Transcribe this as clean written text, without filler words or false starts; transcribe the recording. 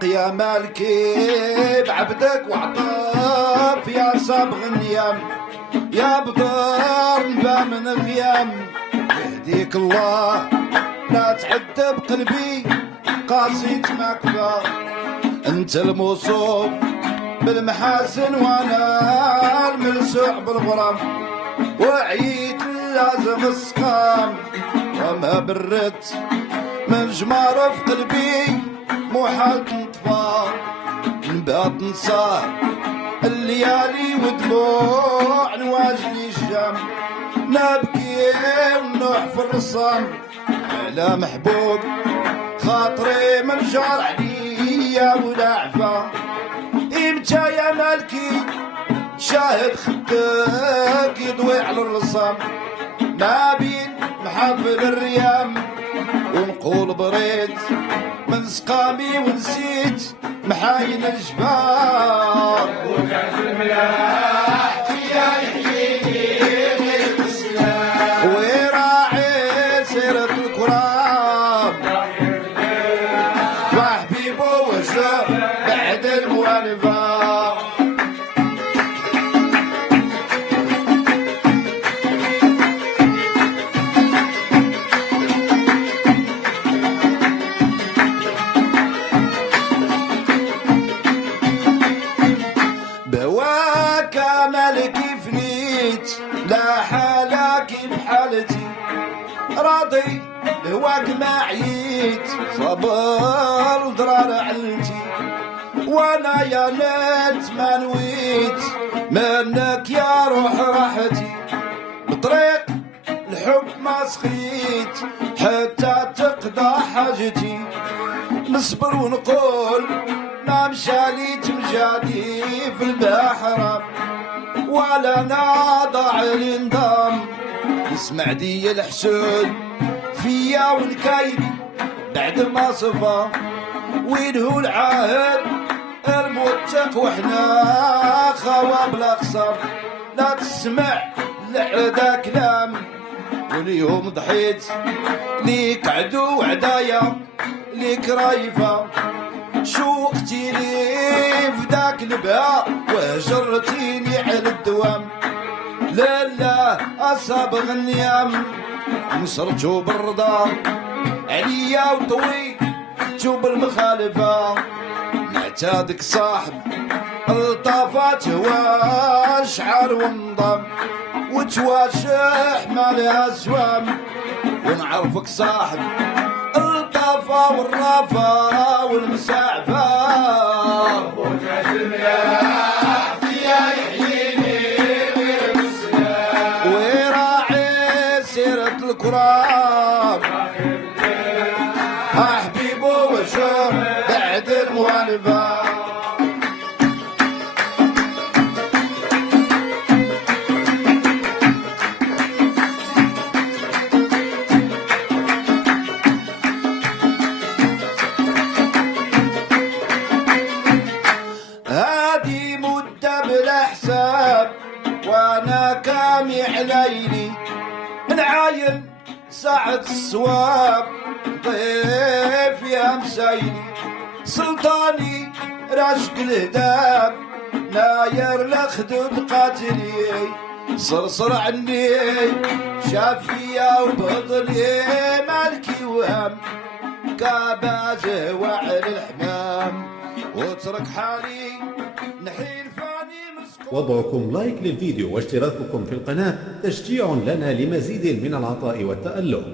طوق يا مالكي بعبدك وعطاف يا صبغ النيام يا بدر نبا من غيام يهديك الله لا تعذب قلبي قاسيت مكفى انت الموصوف بالمحاسن وانا الملسوع بالغرام وعيد لازم السقام وما بردت من جمار في قلبي محال تنطفى نبات نصاه الليالي ودموع نواجني الجام نبكي ونوح في الرصام على محبوب خاطري من جار عليا ولا عفا امتى يا مالكي شاهد خدك يضوي على الرصام ما بين محفل الريام ونقول بريد من سقامي ونسيت محاين الجبال وكأس الملاح يا يحييني غير الإسلام وراعي سيرة الكرام وحبيبه وشوف بعد الموالفة بواك ملكي فنيت لا حالك بحالتي راضي بواك ما عييت صبر ضرار علتي وانا يا ليت ما نويت منك يا روح راحتي بطريق الحب ما سخيت حتى تقضى حاجتي نصبر ونقول ما مشالي تمجالي في البحر ولا ناضع الانضام يسمع دي الحسود فيا والكيد بعد ما صفى وين هو العهد الموثق وحنا خواب الاخصام لا تسمع لعدا كلام واليوم ضحيت ليك عدو عدايا ليك رايفه شوقتيني في ذاك البهاء وهجرتيني على الدوام لا أصابغ النيام نصرتو بالرضا عليا وطوي توب المخالفة نعتادك صاحب الطافات هو شعر ونظام وتواشح ما لها سوام ونعرفك صاحب الطافة والرافة والمساعفة وكأس الملاح يا يحييني غير الإسلام وراعي سيرة الكرام حبيبه وشوف بعد الموالفة هادي مدة بلا حساب وانا كامي عليلي نعاين ساعة الصواب ضيف يا مسايلي سلطاني راشق الهداب ناير لخدود قاتلي صرصر عني شافية وبطلي مالكي وهم كابازه وعلى الحمام واترك حالي نحيل فاني مسكون. وضعكم لايك للفيديو واشتراككم في القناة تشجيع لنا لمزيد من العطاء والتألق.